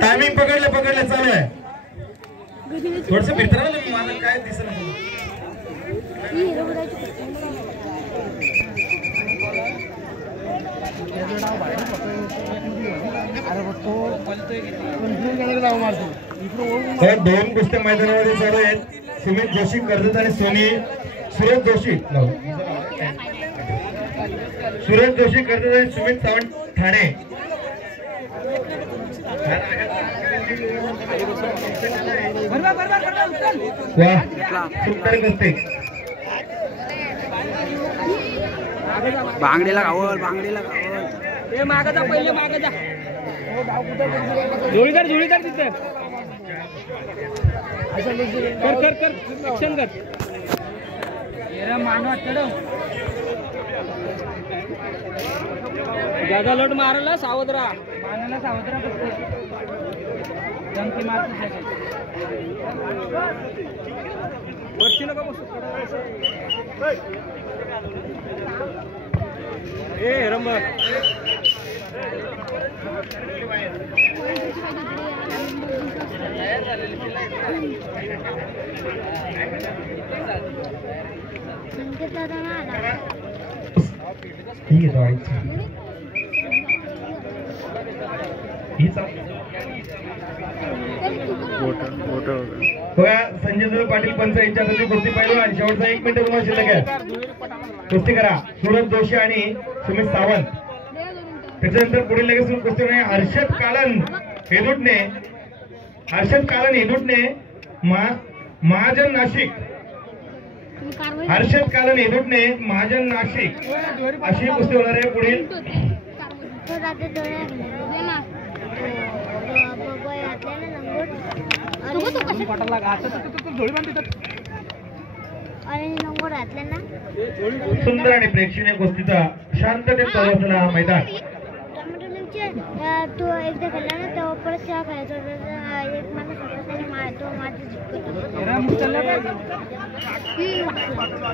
Timing पकडलं चालू आहे. थोडस फिरता ना तुम्ही, मला काय दिसत नाही. दोन कुस्त्या मैदानामध्ये चालू आहेत. सुमित जोशी कर्जत आणि सूरज जोशी कर्जत आणि सुमित सावंत ठाणे. बांगडीला गावल हे मागे जा, पहिले मागे जा. जोडीदार तिथे कर ऍक्शन कर. मानवा चढव जागा लोट मारला सावधरा मानाला सावधरा धमकी मारते वरती नका बसू. ए रंबर संजय पाटील पंच यांच्या हाती कुस्ती पाहिलं आणि शेवटचा 1 मिनिट तुम्हाला शिल्लक आहे. कुस्ती करा सूरज जोशी आणि सुमित सावंत. त्याच्यानंतर पुढील लगेच कुस्ती होणे हर्षद कालन हेदुटणे महाजन नाशिक. हर्षद कालन हेदुटणे महाजन नाशिक अशी कुस्ती होणार आहे. पुढील सुंदर आणि प्रेक्षणीय कुस्तीचा शांततेत चालू असलेला हा मैदान. तो एकदा खेळला ना तेव्हा परत तेव्हा खेळायचा एक माणूस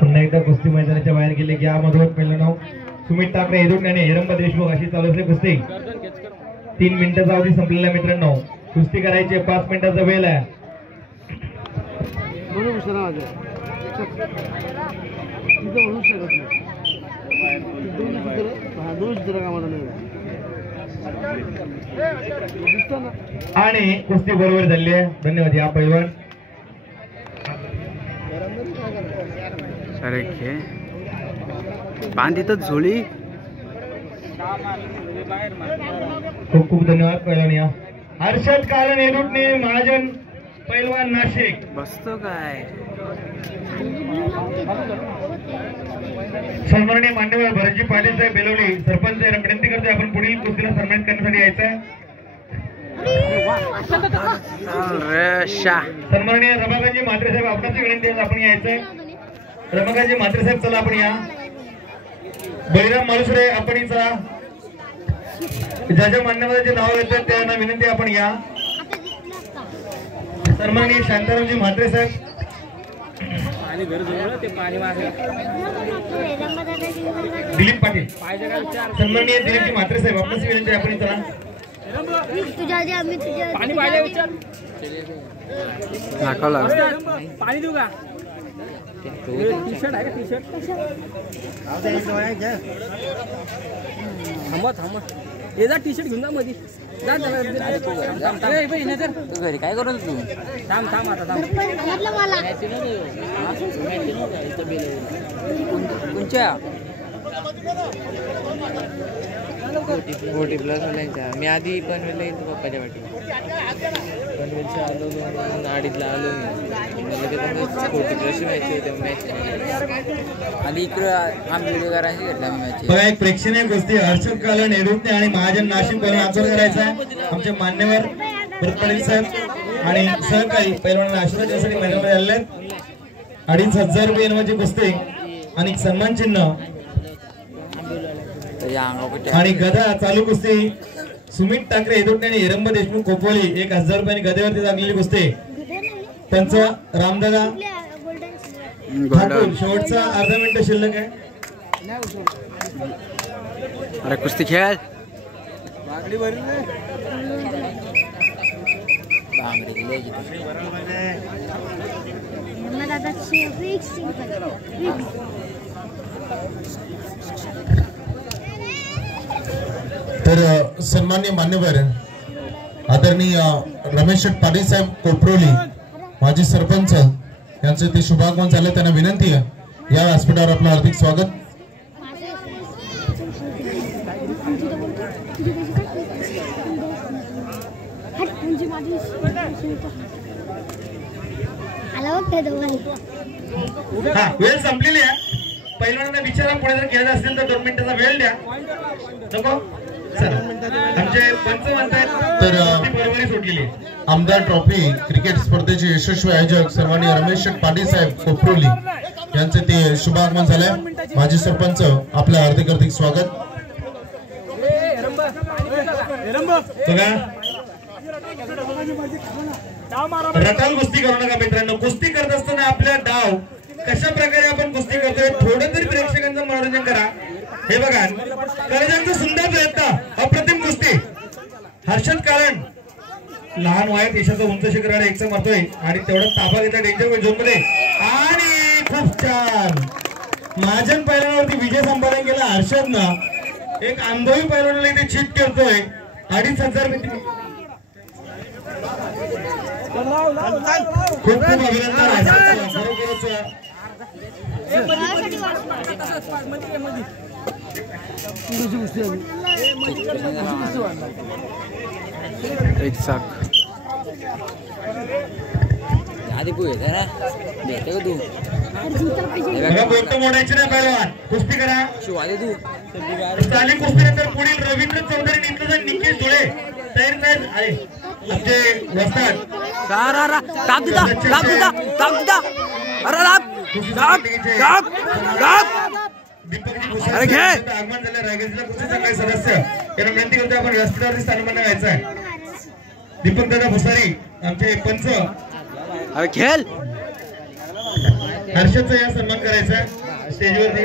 पुन्हा एकदा कुस्ती मैदानाच्या बाहेर गेले की यामधून पहिलं नाव सुमित ठाकरे हेदुटणे आणि हिरंबा देशमुख अशी चालू असली कुस्ती. 3 मिनिटाचा अवधी संपलेला मित्रांनो. कुस्ती करायची 5 मिनिटाचा वेळ आहे. आणि कुस्ती बरोबर झाली आहे. धन्यवाद या पैलवान. बांधितच झोळी. खूप खूप धन्यवाद पैलवान या. हर्षद कालन हेदुटणे महाजन पैलवान नाशिक. बसतो काय सन्माननीय मान्यवर भरतजी पाटील साहेब बेलवली सरपंच विनंती करतोय आपण पुढील कुस्तीला सन्मानित करण्यासाठी यायचं. सन्माननीय रमाकांतजी म्हात्रे साहेब आपणाची विनंती आहे आपण यायचंय. रमाकांतजी म्हात्रे साहेब चला आपण या. बळीराम मालुसरे आपण चला. ज्या मान्यवरांचे नाव येतात त्यांना विनंती आपण या. सन्माननीय शांतारामजी म्हात्रे साहेब दिलीप पाटील. सन्माननीय दिलीपजी म्हात्रे साहेब आपणाची विनंती आहे आपण चला. पाणी पाहिजे विचार पाणी देऊ का. टी शर्ट आहे का टी शर्ट थांबा ये जा टी शर्ट घेऊन जा मध्ये घरी काय करू तू. थांब आता कोणच्या प्लस वाल्यांच्या मी आधी पनवेलला येतो पप्पाच्या वाटी. पनवेलच्या आलो 2:30ला आलो मी. 40 प्लसची मॅच होती. मॅच आणि इकडं आम्ही व्हिडिओ करायची घेतला मी मॅच. बघा एक प्रेक्षणीय कुस्ती हर्षद कालन हेदुटणे आणि महाजन नाशिक पैलवान आचर करायचा आहे. आमचे मान्यवर भरत पाटील साहेब आणि सहकारी पैलवानांना आशीर्वाद देण्यासाठी मैदानावर आलेले आहेत. 2500 रुपये इनामाची कुस्ती आणि सन्मान चिन्ह आणि गदा चालू कुस्ती. सुमित ठाकरे हेदुटणे आणि हिरंबा देशमुख कोपोली 1000 रुपयांनी गदेवरती लागलेली कुस्ती. पंच रामदादा ठाकूर. शेवटचा अर्धा मिनिट शिल्लक आहे. अरे कुस्ती खेळ. फिक्स सिंपल फिक्स तर सन्माननीय मान्यवर आदरणीय रमेश शेठ पाटील साहेब कोपरोली माजी सरपंच यांचे ते शुभागमन झाले. त्यांना विनंती आहे या व्यासपीठावर आपलं हार्दिक स्वागत. हा वेळ संपलेली आहे. पहिल्यांदा विचारा पुढे जर खेळत असतील तर 2 मिनिटाचा वेळ द्या. नको चला आमचे पंच म्हणतात तर बरोबरी सुटलेली आहे. आमदार ट्रॉफी क्रिकेट स्पर्धेचे यशस्वी आयोजक सन्माननीय रमेश शेठ पाटील साहेब कोपरोली यांचे ते शुभागमन झाले. माजी सरपंच आपलं हार्दिक हार्दिक स्वागत. बघा रटाल कुस्ती करू नका मित्रांनो. कुस्ती करत असताना आपल्या डाव कशा प्रकारे आपण कुस्ती करतोय थोडं तरी प्रेक्षकांचं मनोरंजन करा. हे बघा कर्जांचा सुंदर प्रयत्न अप्रतिम कुस्ती. हर्षद कारण लहान वयात यशाचं उंच शिखराने एकचं मारतोय आणि तेवढा ताबा घेतला डेंजर झोन मध्ये आणि खूप छान महाजन पैलवानावरती विजय संपादन केला हर्षदनं. एक अनुभवी पैलवानाला इथे चीट करतोय. 2500 खूप खूप अभिनंदन. एक साक आधी पोहे ना भेटतो का तू बोट मोडायची नाही पहिलवान. कुस्ती करा शिवाले तू चाली कुस्तीनंतर पुढील रवींद्र चौधरी निकलजा निकेश धुळे तयार नाही आहे आमचे वस्ताद आगमन झाले. रायगडला कुस्तीचा काही सदस्य यांना विनंती करतो आपण व्यासपीठावरती स्थानमान व्हायचं आहे. दीपक दादा भुसारी आमचे पंच खेळ हर्षदचा या सन्मान करायचा आहे स्टेजवरती.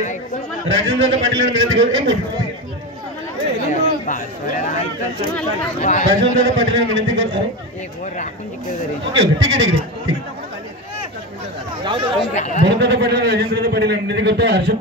राजेंद्र दादा पाटील यांना विनंती करतो. राजेंद्र दादा पाटील यांना विनंती करतो. ठीक आहे. भरत दादा पाटील राजेंद्र दादा पाटील यांना विनंती करतो. हर्षद